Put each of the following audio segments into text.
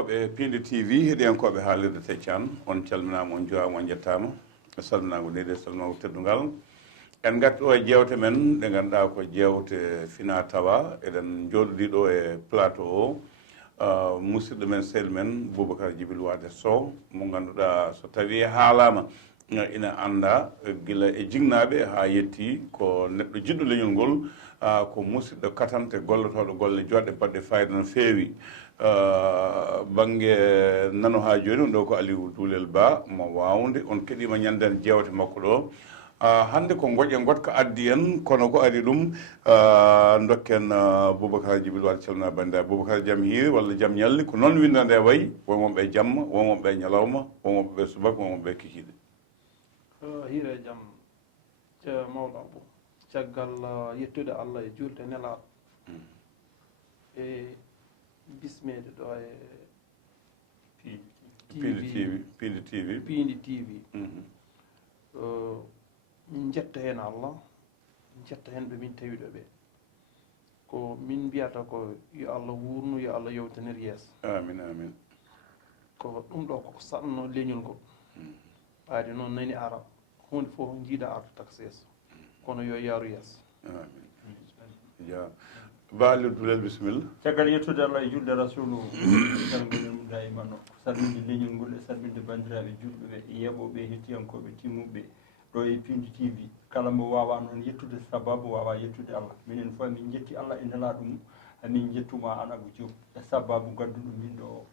heɗiyankoɓe Piindi TV heɗiyankoɓe haalirde Teccan on calminama on jowama on jettama salminago nede salminago teddungal en gatti ɗo e jewte men ɗe ganduɗa ko jewte fina tawa eɗen joɗoɗi ɗo e plateau o musidɗo men sehil men Buubakar Jibi Luwaade Sow mo ganduɗa so tawi haalama ina anda gila e jignaɓe ha yetti ko neɗɗo jiɗɗo leñol ngol ko musidɗo katante gollotoɗo golle joɗɗe baɗɗe fayida no feewi banggue nano ha joni on ɗo ko Aliw Duulel Ba mo wawde on keɗima ñanden jewte makko ɗo hande ko goƴe gotka addi en kono ko ari ɗum dokken Buubakar Jibi Luwaade calmina bandiraɓe Buubakar jaam hiiri walla jaam ñalli ko noon winda nde wayi wonwonɓe jamma wonwonɓe ñalawma wonwonɓe subaka wonwonɓe kikiɗe hiire jaam mawɗo abou caggal yettude Allah e julde nelaɗo e bismede ɗo e Piindi TV min jetta hen Allah min jetta hen ɓe min tawiɗo ɓe ko min mbiyata ko yo Allah wurnu yo Allah yewtanir yeeso amin amin ko ɗum ɗo koko saɗno leñol ngol ɓaade noon nani ara hunde fof jiiɗa arta tak yeeso kono yo yaaru yeeso amin ja Ba Aliw Duulel bisimilla caggal yettude Allah e julde rasulu salmini dayimano salminde leñol ngol e salminde bandiraɓe julɓe ɓe yeeɓoɓe hettiyankoɓe timmuɓe ɗo e Piindi TV kala mo wawa noon yettude sababu wawa yettude Allah minen fof min jetti Allah e nelaɗo mum amin jettuma an Abou Diop e sababu gadduɗo min ɗo o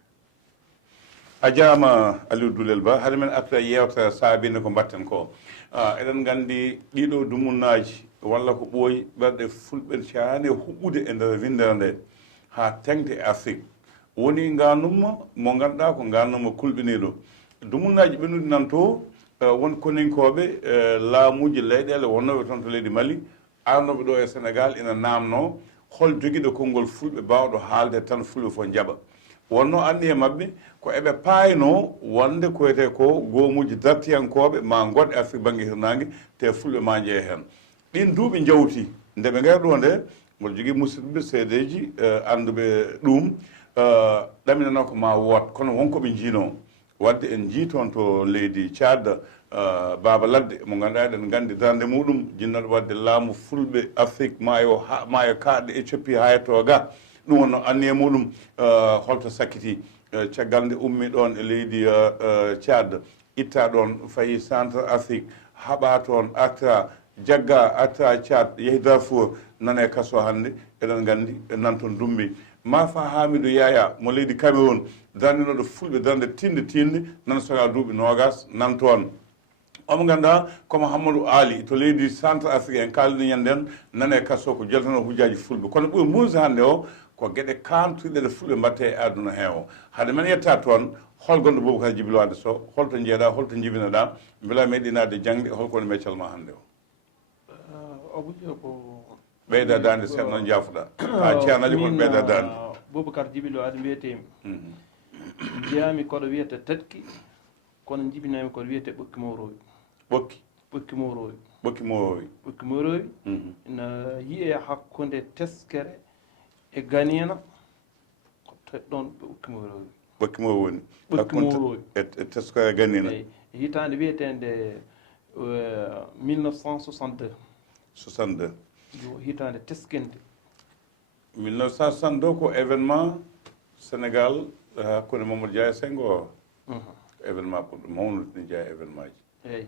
a jaama Aliw Duulel Ba haade men arta yewta saabinde ko mbatten ko eɗen gandi ɗiɗo dumunnaji walla ko ɓooyi ɓerɗe fulɓe caani huɓɓude e nder windere nde ha tengde e Afrique woni ganumma mo ganduɗa ko ganumma kulɓiniɗo dumunnaji ɓennuɗi nan to won koninkoɓe laamuji leyɗele wonnoɓe toon to leydi Mali arnoɓe ɗo e Sénégal ina namno hol joguiɗo konngol fulɓe bawɗo haalde tan fulɓe fof jaɓa wonno anni e mabɓe ko eɓe paayno wonde koyete ko goomuji dartiyankoɓe ma goɗɗe Afrique banggue hirnangue te fulɓe ma jeeya hen ɗin duuɓi jawti nde ɓe gari ɗo nde mboɗo jogui musidɓe seedeji anduɓe ɗum ɗaminano ko ma woot kono wonkoɓe jiino wadde en jii toon to leydi Tchad Baba Ladde mo ganduɗa eɗen gandi darde muɗum jinnoɗo wadde laamu fulɓe Afrique maayo kaaɗe Éthiopie ha yetto ga ɗum wonno anni e muɗum holto sakkiti caggal nde ummi ɗon e leydi Tchad itta ɗon fayi centre Afrique haɓa toon arta jagga arta Tchad yeehi Darfour nane kaso hannde eɗen gandi nan toon dumbi Mafa Hamidou Yaya mo leydi Cameroun darninoɗo fulɓe darde tinde nan soga duuɓi nogas nan toon omo ganduɗa comme Hammadou Ali to leydi centre Afrique en kalni ñanden nane kaso ko jeltano hujjaji fulɓe kono ɓuuri muusi hannde o ko gueɗe kantuɗe ɗe fulɓe mbatte e aduna he o haade men yetta toon hol gonɗo Buubakar Jibi Luwaade Sow holto jeeɗa holto jibinoɗa beela meɗinade jangde holko woni meccal ma hannde o Abou Diop ko ɓeyda dande seeɗa noon jaafuɗa ha ceernaji kon ɓeyda dande Buubakar Jibi Luwaade mbiyetemi jeyami koɗo wiyete tetki kono jibinami koɗo wiyete ɓokki morowi ɓokki morowi no yiye hakkude teskere e ganina ko ɗon ɓokki morowi woni e teskere e ganina hitande wiyetende 1962 hitande teskende 1962 ko événement Sénégal hakkude Mamadou Dia e Senghor événement ɓurɗo mawnude ne jeeya événement ji eyyi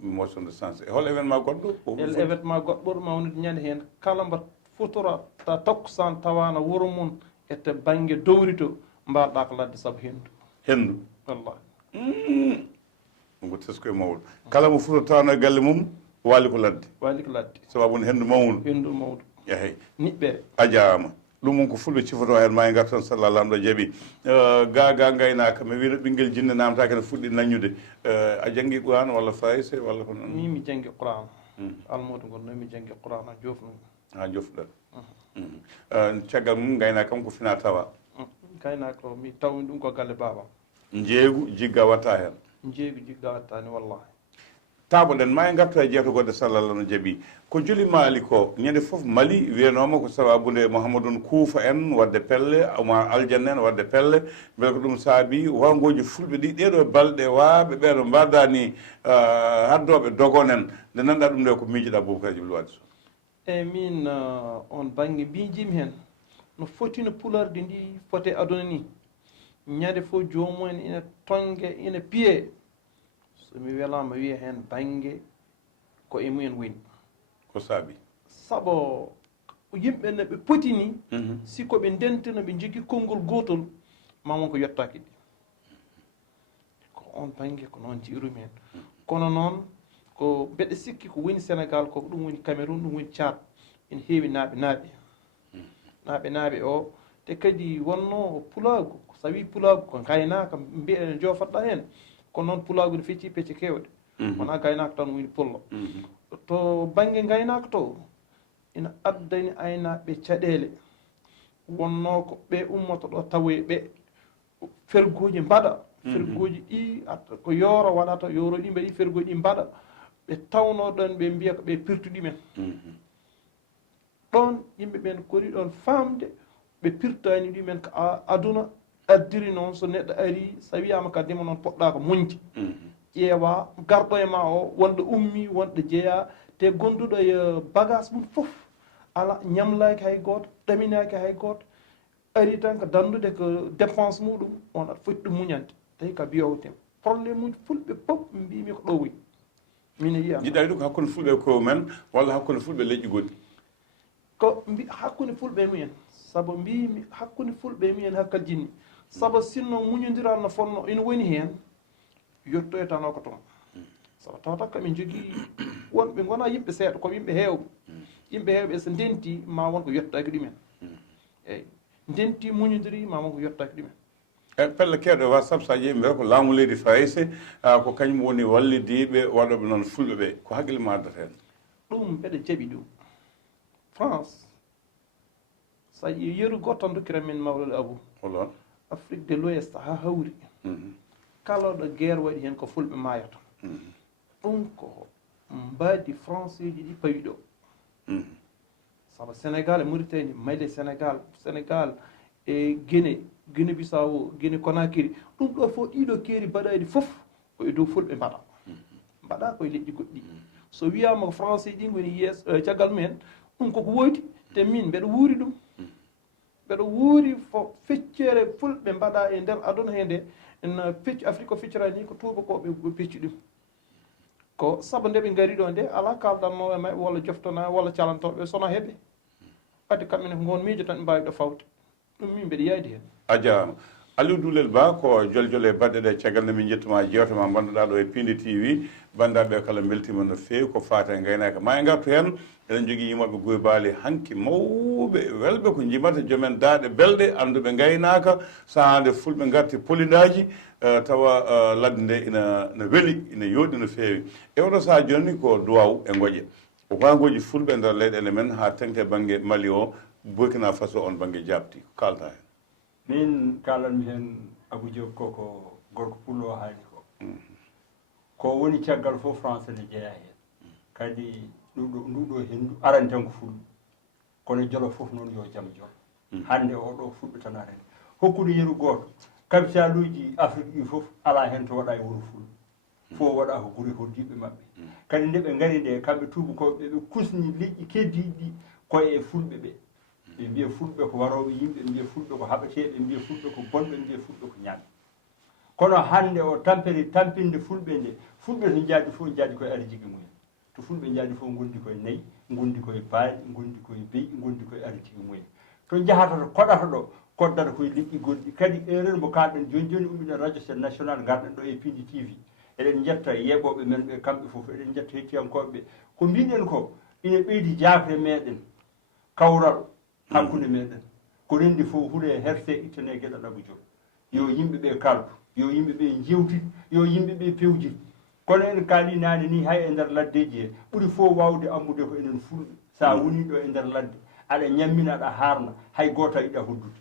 motion de sens e hol événement goɗɗo événement goɗɗo ɓurɗo mawnude ñande hen kala mba futorata takkusan tawana wuuro mum ete banggue dowrito mbalɗa ko ladde saabu hendu wallahi ɗum ko tesko e mawɗo kala mo futotawano e galle mum waali ko ladde sababu woni hendu mawdu yeey niɓɓere a jarama ɗum won ko fulɓe cifoto hen ma e gartan sallallah ɗo jaaɓi ga Ngaynaaka mi wiino ɓinguel jinne namtake ne fuɗɗi naññude a janggui Qur'an walla Farayse walla ko noon mi janggui Qur'an almudo ngol noon mi janggui Qur'an a jofnumi ha jofɗat caggal mum Ngaynaaka kam ko fina tawa Ngaynaaka o mi tawmi ɗum ko galle babam jeegu jigga watta hen jeegu jigga wattani wallahi taabo ɗen ma e garta e jeetogodde sallallah no jaaɓi ko joli maali ko ñande fof mali wiyanoma ko sababude mouhamadoune kuufa en wadde pelle oma aldianne en wadde pelle beele ko ɗum saabi wangoji fulɓe ɗi ɗeɗo balɗe waaɓe ɓeɗo mbadani haddoɓe dogonen nde nanɗa ɗum nde ko miijiɗa Buubakar Jibi Luwaade Sow eyyi min on banggue mbijimi hen no foti no pularde ndi foti aduna ni ñande fof jomumen ina tongue ina piye somi welama wiya hen banggue ko e mumen woni ko saabi saabu yimɓe no ɓe poti ni siko ɓe ndentino ɓe jogui konngol gotol ma wonko yettaki ɗi ko on banggue ko noon jiirumi hen kono noon ko mbeɗa sikki ko woni Sénégal koko ɗum woni Cameroun ɗum woni Tchad ina heewi naaɓe o te kadi wonno pulagu so wi pulagu ko Ngaynaaka mbiɗa jofatɗa hen kono noon pulagu ne fecci pecce kewɗe wona Ngaynaaka tan woni pullo to banggue Ngaynaaka to ina addani aynaɓe caɗele wonno ko ɓe ummoto ɗo tawoye ɓe fergoji mbaɗa fergoji ɗi ko yooro waɗata yooro ɗi mbaɗi fergoji ɗi mbaɗa ɓe tawnoɗon ɓe mbiya ko ɓe pirtuɗimen ɗon yimɓe ɓen kori ɗon famde ɓe pirtani ɗumen ko aduna addiri noon so neɗɗo ari so wiyama kadima noon poɗɗa ko muñde ƴeewa garɗo e ma o wonɗo ummi wonɗo jeeya te gonduɗo e bagage mum foof ala ñamlaki hay goto ɗaminaki hay goto ari tan ko dandude ko dépense muɗum on aɗa foti ɗum muñante tawi ka biyowtema probléme uji fulɓe fof mbimi ko ɗo woni min yiya jiɗɗa ɗum ko hakkude fulɓe ko men walla hakkude fulɓe leƴƴi goɗɗi ko mbi hakkude fulɓe mumen saabu mbimi hakkude fulɓe mumen hakkal jinmi saabu sinno muñodiral no fonno ina woni hen yettoye tan o ko toon saabu tawata kamin jogui wonɓe gona yimɓe seeɗa ko yimɓe heewɓe so ndenti ma wonko yettaki ɗumen eyyi ndenti muñodiri ma wonko yettaki ɗumen e pelle kewɗe whatsapp sa ƴeewi mbiyata ko laamu leydi Faysé ko kañum woni wallidiɓe waɗoɓe noon fulɓe ɓe ko haqqille ma addata hen ɗum mbeɗa jaaɓi ɗum France sa yeru goto tan dokkiran min mawlol abou holon Afrique de l'Ouest ha hawri kala ɗo guerre waɗi hen ko fulɓe mayata ɗum ko mbadi français ji ɗi pawi ɗo saabu Sénégal e Mauritanie Mali Sénégal e Guinée Bissau Guinée Conakry ɗum ɗo fof ɗiɗo keeri mbaɗaɗi foof koye dow fulɓe mbaɗa koye leƴƴi goɗɗi so wiyama ko français ɗi goni yeeso caggal mumen ɗum koko woyti te min mbeɗa wuuri ɗum mbeɗa wuuri fo feccere fulɓe mbaɗa e nder aduna he nde en fecci Afrique o feccirani ni ko tubakoɓe pecci ɗum ko saabu nde ɓe gari ɗo nde ala kaldanno e mabɓe walla joftona walla calantoɓe sono heeɓe wadde kamɓene ko gon miijo tan ɓe mbawi ɗo fawde ɗum min mbeɗa yaadi hen a jarama Aliw Duulel Ba ko joljole e baɗɗe ɗe caggal nde min jettuma jewtoma banduɗa ɗo e Piindi TV bandaɓe kala beltima no fewi ko fate Ngaynaaka ma e gartu hen eɗen jogui yimɓeɓe Goy Baali hanki mawɓe welɓe ko jimata joomen daaɗe belɗe anduɓe Ngaynaaka sahande fulɓe garti polindaji tawa ladde nde ina weeli ina yooɗi no fewi e oɗo saaha joni ko duwaw e gooƴe wangoji fulɓe nder leyɗele men ha tengte banggue Mali o Burkina Faso on banggue jabti ko kalta hen min kalanmi hen Abou Diop koko gorko pullo o haali ko woni caggal fof français ne jeeya hen kadi nduɗo hendu arani tan ko fulɓe kono jolo fof noon yo jaam jolo hande oɗo fulɓe tan arani hokkude yeru goto capital uji Afrique ɗi fof ala hen to waɗa e wuro fulɓe fof waɗa ko guuri hoddiɓe mabɓe kadi nde ɓe gari nde kamɓe tubakoɓe ɓe kusni leƴƴi keddiɗi koye fulɓe ɓe ɓe mbiya fulɓe ko waroɓe yimɓe ɓe mbiya fulɓe ko haɓeteɓe ɓe mbiya fulɓe ko bonɓe ɓe mbiya fulɓe ko ñaɓe kono hande o tampinde fulɓe nde fulɓe to jaadi fof jaadi koye arijigi mumen to fulɓe jaadi fof gondi koye nayyi gondi koye baali gondi koye beyi gondi koye arijigi mumen to jahata to koɗata ɗo koddata koye leƴƴi goɗɗi kadi erreur mo kalɗen joni ummiɗen radio sen national garɗen ɗo e Piindi TV eɗen jetta yeɓoɓe men ɓe kamɓe fof eɗen jetta hettiyankoɓe ɓe ko mbiɗen ko ina ɓeydi jafre meɗen kawral hakkude meɗen ko rendi fof huule herte ittane gueɗal Abou Diop yo yimɓeɓe kaldu yo yimɓeɓe jewtit yo yimɓeɓe pewjit kono en kaali nane ni hay e nder laddeji he ɓuuri fof wawde ammude ko enen fulɓe sa woni ɗo e nder ladde aɗa ñammina aɗa harna hay goto a yiɗa hoddude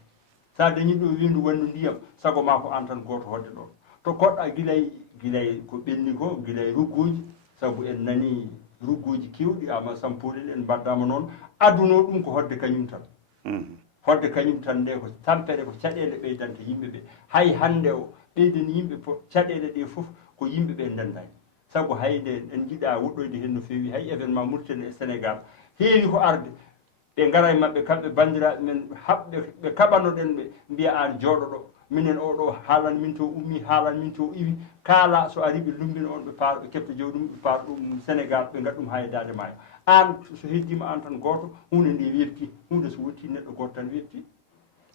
sa dañi ɗo wendu wandu ndiyam sago ma ko an tan goto hodde ɗon to koɗɗa guilay ko ɓenni ko guilay ruggoji sabu en nani ruggoji kewɗi ama sampuɗen en mbaddama noon aduno ɗum ko hodde kañum tan hodde kañum tan nde ko tampere ko caɗele ɓeydanta yimɓe ɓe hay hande o ɓeydeni yimɓe caɗele ɗe fof ko yimɓe ɓe ndendani sabu hayde en jiiɗa woɗɗoyde hen no fewi hay événement Mauritanie e Sénégal heewi ko arde ɓe ngara e maɓɓe kamɓe bandiraɓe men haɓɓe ɓe kaɓanoɗen ɓe mbiya an jooɗoɗo minen oɗo haalan min to ummi haalan min to iwi kaala so ari ɓe lumbina on ɓe paara ɓe kefta jawɗum ɓe paara ɗum Sénégal ɓe gaɗa ɗum ha e dade maayo an so heddima an tan goto hunde nde webti hunde so wotti neɗɗo goto tan webti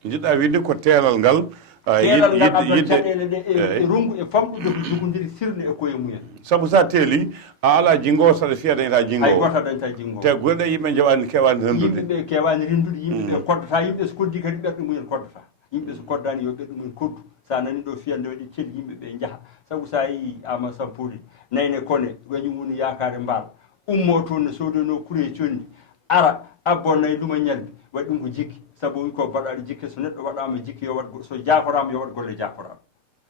jiɗɗa wiide ko teelal ngal teelal ngal addan caɗele ɗe e rungu e famɗude ko jogodiri sirde e koye mumen sabu sa teeli a ala jingo saɗa fiya dañta jingo hay goto dañta jingo te goɗɗe yimɓe jaɓani kewani rendude yimɓeɓe kewani rendude yimɓeɓe koddata yimɓe so koddi kadi ɓerɗe mumen koddata yimɓe so koddani yo ɓerɗe mumen koddu sa nani ɗo fiyande waɗi celi yimɓeɓe jaaha sabu sa yi ama sampuri nayne kone wañum woni yakare mbaal ummo toon ne sodono kure condi ara abbo nayi ɗuma ñalbi waɗi ɗum ko jikki sabu wi ko baɗaɗo jikke so neɗɗo waɗama jikki yo waɗ so jakorama yo waɗ golle jakoraɓe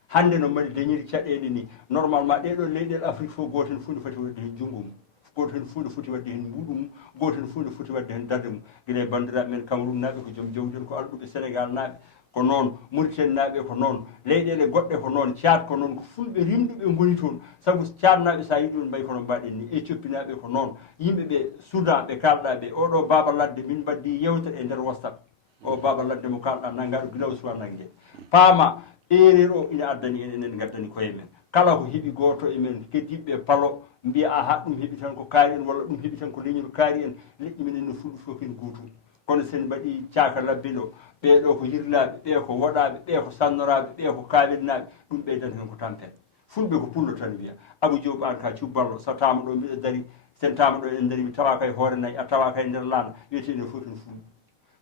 hande no mbaɗi dañiri caɗele ni normalement ɗeɗo leyɗele Afrique fof goto hen fof ne foti wadde hen junggo mum goto hen fof ne foti wadde hen mbuɗu mum goto hen fof ne foti wadde hen darde mum guila e bandiraɓe men Cameroun naɓe ko joom jawdi en ko alɗuɓe Sénégal naɓe ko noon Mauritanie naɓe ko noon leyɗele goɗɗe ko noon Tchad ko noon ko fulɓe rimɗuɓe goni toon sabu Tchad naɓe sa yiɗi on mbayi kono mbaɗen ni Éthiopie naɓe ko noon yimɓeɓe Soudan ɓe kalɗa ɓe oɗo Baba Ladde min mbaddi yewtere e nder WhatsApp o Baba Ladde mo kalɗa naggaɗo guila o suwa naggue paama erreur o ina addani en enen gaddani koye men kala ko heeɓi goto e men keddiɓe palo mbiya aha ɗum heeɓi tan ko kaari en walla ɗum heeɓi tan ko leñol kaari en leƴƴi men en no fulɓe fof ken gootum kono sen mbaɗi caaka labbe ɗo ɓeɗo ko yirlaɓe ɓe ko woɗaɓe ɓe ko sannoraɓe ɓe ko kaalirnaɓe ɗum ɓeydan hen ko tampere fulɓe ko pullo tan wiya Abou Diop an ka cubballo so tama ɗo mbiɗa dari sen tama ɗo en dari mi tawa kay hoore nayyi a tawa kay nder laana wiyete enen fof ken fulɓe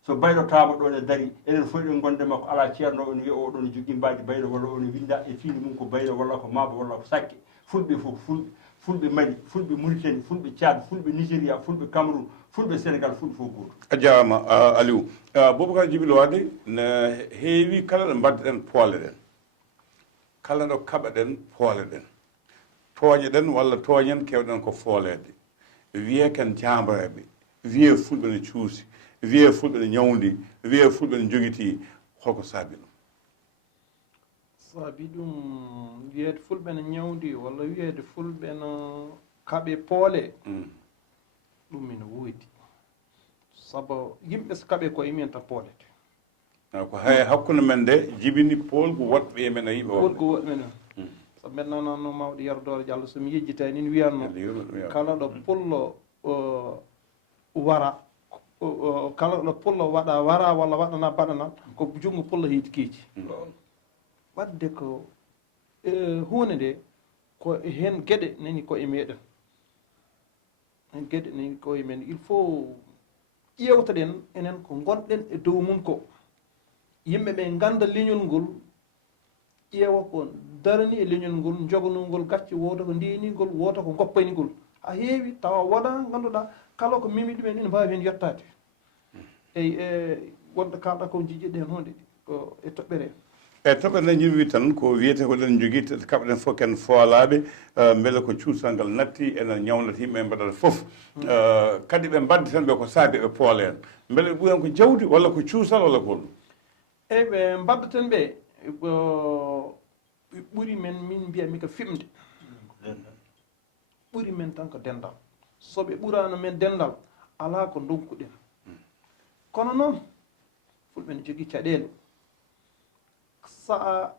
so bayɗo tama ɗo ne dari enen fof ɗen gonde makko ala ceerno o ne wiya oɗo ne jogui mbaji bayɗo walla o ne winda e fiini mum ko bayɗo walla ko maba walla ko sakke fulɓe fof fulɓe fulɓe Mali fulɓe Mauritanie fulɓe Tchad fulɓe Nigéria fulɓe Cameroun fulɓe Sénégal fulɓe fof goto a jarama Aliw Buubakar Jibi Luwaade ne heewi kala ɗo mbaddeɗen poole ɗen kala ɗo kaɓaɗen poole ɗen tooñe ɗen walla tooñen kewɗen ko foolede wiye ken jamreɓe wiye fulɓe ne cuusi wiye fulɓe ne ñawdi wiye fulɓe ne jogiti holko saabi ɗum saabi ɗum wiyede fulɓe ne ñawdi walla wiyede fulɓe no kaɓe poole ɗum ina woodi sabu yimɓe so kaɓe koye mumen tan poolete ko hay hakkude men nde jibini poolgo woɗɓe e men a yiɓe poolgo woɗɓe men sabu men noon mawɗo yerdore Diallo somi yejjitani ni wiyanno kala ɗo pullo wara kala ɗo pullo waɗa wara walla waɗana baɗana ko junngo pullo hiiti kiici wadde ko hunde nde ko hen gueɗe nani koye meɗen hen gueɗe nani koye men il faut ƴewtoɗen enen ko gonɗen e dow mum ko yimɓe ɓe ganda leñol ngol ƴeewa ko darani e leñol ngol jogonolngol gacce woto ko ndenigol woto ko goppanigol ha heewi tawa woɗa ganduɗa kala ko memi ɗumen ene mbawi hen yettade eyi wonɗo kalɗa ko jiiƴiɗe hen hunde ko e toɓɓere eyyi toɓɓere nde jimwi tan ko wiyete ko ɗen jogui kaɓɗen fof ken foolaɓe beele ko cuusal ngal natti enen ñawnata yimɓe mbaɗata foof kadi ɓe mbadde tan ɓe ko saabi ɓe poole en beele ɓe ɓuuyan ko jawdi walla ko cuusal walla ko ɗum eyyi ɓe mbaddaten ɓe ɓuuri men min mbiyami ko fimde ɓuuri men tan ko dendal soɓe ɓurano men dendal ala ko donkuɗen kono noon fulɓe ne jogui caɗele saa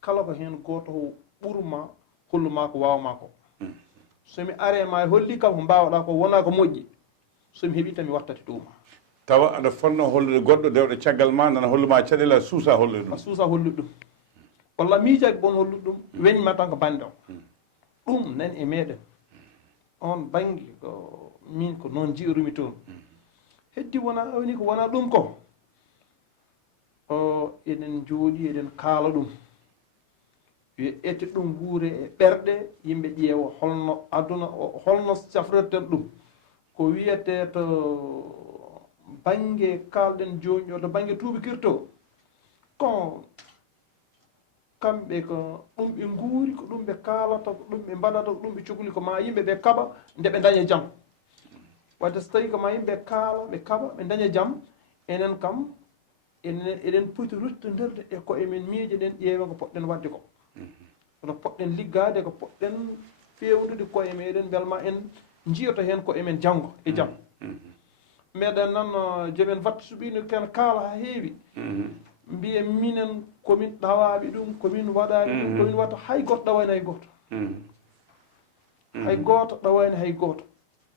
kala ko hen goto ɓurma holluma ko wawma ko somi arema holli kam ko mbawɗa ko wona ko moƴƴi somi heeɓi tan mi wattati ɗuma tawa aɗa fonno hollude goɗɗo dewɗo caggal ma nana holluma caɗele a suusa hollude ɗum a suusa hollude ɗum walla miijaki bon hollude ɗum weñma tan ko bande o ɗum nani e meɗen on banggue ko min ko noon jiirumi toon heddi wona woni ko wona ɗum ko eɗen jooɗi eɗen kaala ɗum yo ette ɗum guure e ɓerɗe yimɓe ƴeewa holno aduna holno safrirten ɗum ko wiyete to banggue kalɗen joni o to banggue tuubakirto kon kamɓe ko ɗum ɓe nguuri ko ɗum ɓe kaalata ko ɗum ɓe mbaɗata ko ɗum ɓe cohli ko ma yimɓe ɓe kaɓa nde ɓe daña jam wadde so tawi ko ma yimɓe kaala ɓe kaɓa ɓe daña jam enen kam eɗen poti ruttodirde e koye men miijo ɗen ƴeewa ko poɗɗen wadde ko kono poɗɗen liggade ko poɗɗen fewnude koye meɗen belma en jiyoto hen koye men janggo e jaam meɗen nan joomen watte suɓino ken kaala ha heewi mbiye minen komin ɗawaɓe ɗum komin waɗaɓe ɗum komin watta hay goto ɗawani hay goto hay goto ɗawani hay goto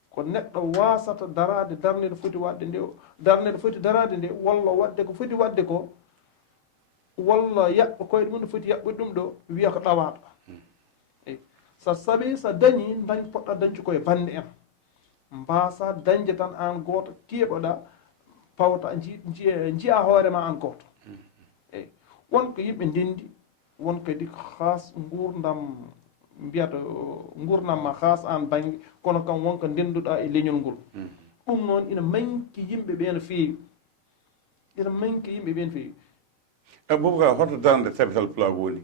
ko neɗɗo wasata darade darde ɗo foti wadde nde darde ɗo foti darade nde walla wadde ko foti wadde ko walla yaɓɓa koye ɗum ɗo foti yaɓɓude ɗum ɗo wiya ko ɗawaɗo eyi sa saabi sa dañi dañ poɗɗa dañcu koye bande en mbasa dañde tan an goto keeɓoɗa pawta jiya hoorema an goto eyi wonko yimɓe ndendi won kadi has gurdam mbiyata gurdam ma has an banggue kono kam wonko ndenduɗa e leñol ngol ɗum noon ina manki yimɓe ɓe no feewi ina manki yimɓe ɓe no feewi Buubakar hoto darde tabital pulago woni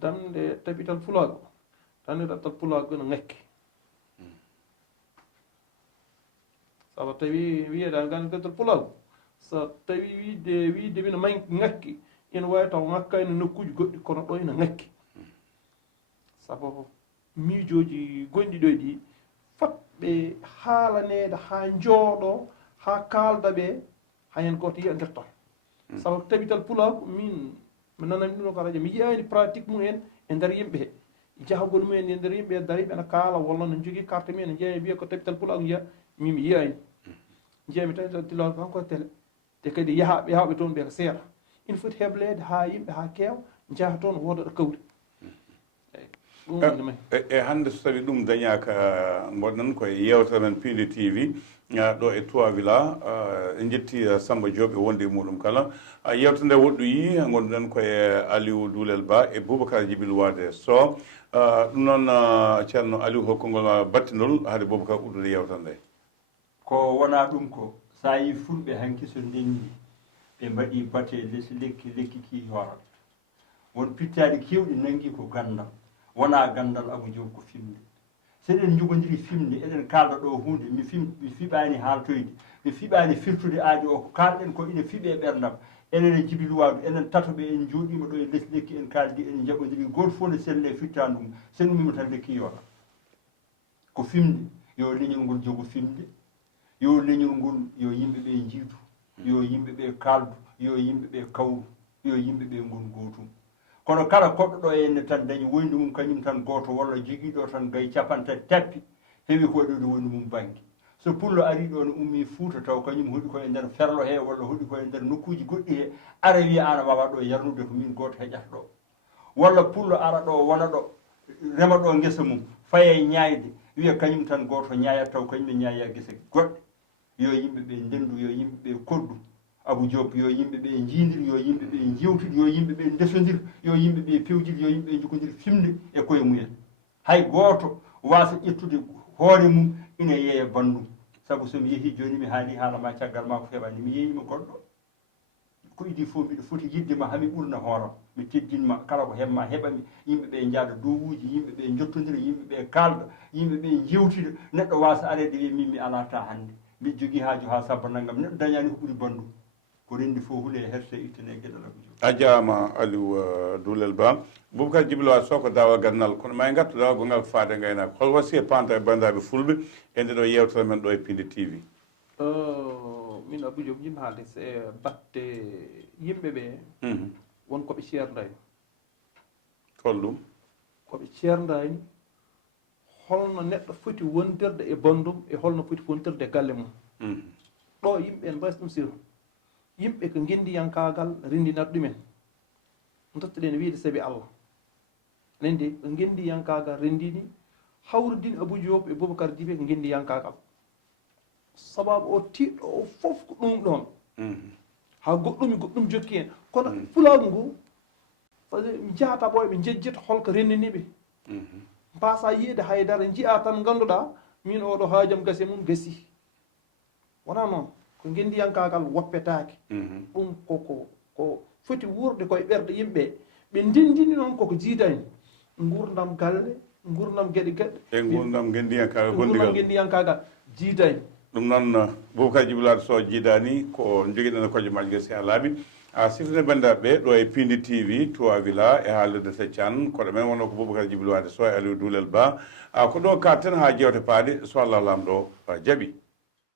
damde tabital pulago damde tabital pulago no ngakki saabu tawi wiyeɗa gande tabital pulago so tawi wiide mino ngakki ina wawi taw ngakkani nokkuji goɗɗi kono ɗo ina ngakki saabu miijoji gonɗi ɗo ɗi fotɓe haalanede ha jooɗo ha kalda ɓe ha hen goto yiya nder ton saabu tabital pulago min mi nanami ɗum ko radio mi yiyani pratique mumen e nder yimɓe he jahagol mumen e nder yimɓe dariɓe ne kaala walla no jogui carte mumen ne jeeya wiya ko tabital pulago jiya min mi yiyani jeeyami tabital pulago kanko télé te kadi yaahaɓe yawɓe toon ɓe ko seeɗa ina foti heblede ha yimɓe ha keewa jaaha toon woda ɗo kawri e hannde so tawi ɗum dañaka gonɗon koye yewtere men Piindi TV ɗo e Trois Villa en jetti Samba Diop e wonde e muɗum kala yewtere nde woɗɗoyi gonɗen koye Aliw Duulel Ba e Buubakar Jibi Luwaade so ɗum noon ceerno Aliw hokkongol ma battinol haade Buubakar uddude yewtere nde ko wona ɗum ko sa yi fulɓe hanki so ndenndi ɓe mbaɗi bate less lekki ki yorat won pittaɗi kewɗi nangi ko gandal wona gandal Abou Diop ko fimde seɗen jogodiri fimde eɗen kalda ɗo hunde mi fiɓani haltoyde mi fiɓani firtude aadi o ko kalɗen ko ina fiiɓe ɓerdam enen e Jibi Luwaadu enen tatoɓe en jooɗima ɗo e less lekki en kaldi en jaɓodiri goto fof ne selle e fittandum sen umima tan lekki yora ko fimde yo leñol ngol jogo fimde yo leñol ngol yo yimɓeɓe jiitu yo yimɓeɓe kaldu yo yimɓeɓe kawru yo yimɓeɓe gon gootum kono kala koɗɗo ɗo henne tan dañi woydu mum kañum tan goto walla joguiɗo tan gay capantati tappi heewi ko waɗide woydu mum banque so pullo ari ɗo ne ummi Fuuta taw kañum hoɗi koye nder ferlo he walla hoɗi koye nder nokkuji goɗɗi he ara wiya an a wawa ɗo yarnude ko min goto heƴata ɗo walla pullo ara ɗo wona ɗo rema ɗo guesa mum faye ñayde wiya kañum tan goto ñayat taw kañum e ñaya guese goɗɗe yo yimɓeɓe ndendu yo yimɓeɓe koddu Abou Diop yo yimɓeɓe jiidir yo yimɓeɓe jewtiɗ yo yimɓeɓe ndesodir yo yimɓeɓe pewjid yo yimɓeɓe jogodir fimde e koye mumen hay goto wasa ƴettude hoore mum ina yeeya bandum saabu somi yeehi joni mi haali haalama caggal ma ko heɓani mi yeeyima goɗɗo ko idi fof mbiɗo foti yiddema hami ɓurna hooram mi teddinma kala ko heɓma heɓami yimɓeɓe jaada dowuji yimɓeɓe jottodira yimɓeɓe kalda yimɓeɓe jewtida neɗɗo wasa arede wiya min mi alata hannde mbiɗa jogui haaju ha sabba naggam neɗɗo dañani ko ɓuuri bandum ko rendi fof huule e herte ittane gueɗal Abou Diop a jarama Aliw Duulel Ba Buubakar Jibi Luwaade soko dawal gandal kono ma gattu dawal gongal faade Ngaynaaka hol wasi e panta e bandiraɓe fulɓe e nde ɗo yewtere men ɗo e Piindi TV min Abou Diop jim haalde se batte yimɓeɓe won koɓe ceerdani holɗum koɓe ceerdani holno neɗɗo foti wondirde e bandum e holno foti wontirde e galle mum ɗo yimɓe en mbasi ɗum sir yimɓe ko gendiyankagal rendinat ɗumen dottoɗen wiide saabi Allah nandi ko gendiyankagal rendini hawridini Abou Diop e Buubakar Jibi ko gendiyankagal sababu o tiɗɗo o fof ko ɗum ɗon ha goɗɗum jokki hen kono pulagu ngu mi jahata ɓoye ɓe jejjita holko rendiniɓe mbasa yiide haydara jiya tan ganduɗa min oɗo haajam gasi mum gasi wona noon ko gendiyankagal woppetake ɗum ko foti wurde koye ɓerde yimɓe ɓe ndendini noon koko jiidani gurdam galle gurdam gueɗe gueɗe e gurdam gendiyankaga gurdam gendiyankaga jiidani ɗum noon Buubakar Jibi Luwaade so jiidani ko joguiɗen koƴe majje si a laaɓi a sifne bandiraɓe ɗo e Piindi TV Touba Villa e haalirde Feccan koɗo men wonno ko Buubakar Jibi Luwaade so e Aliw Duulel Ba ko ɗo katten ha jewte paade so Allah lamɗo jaaɓi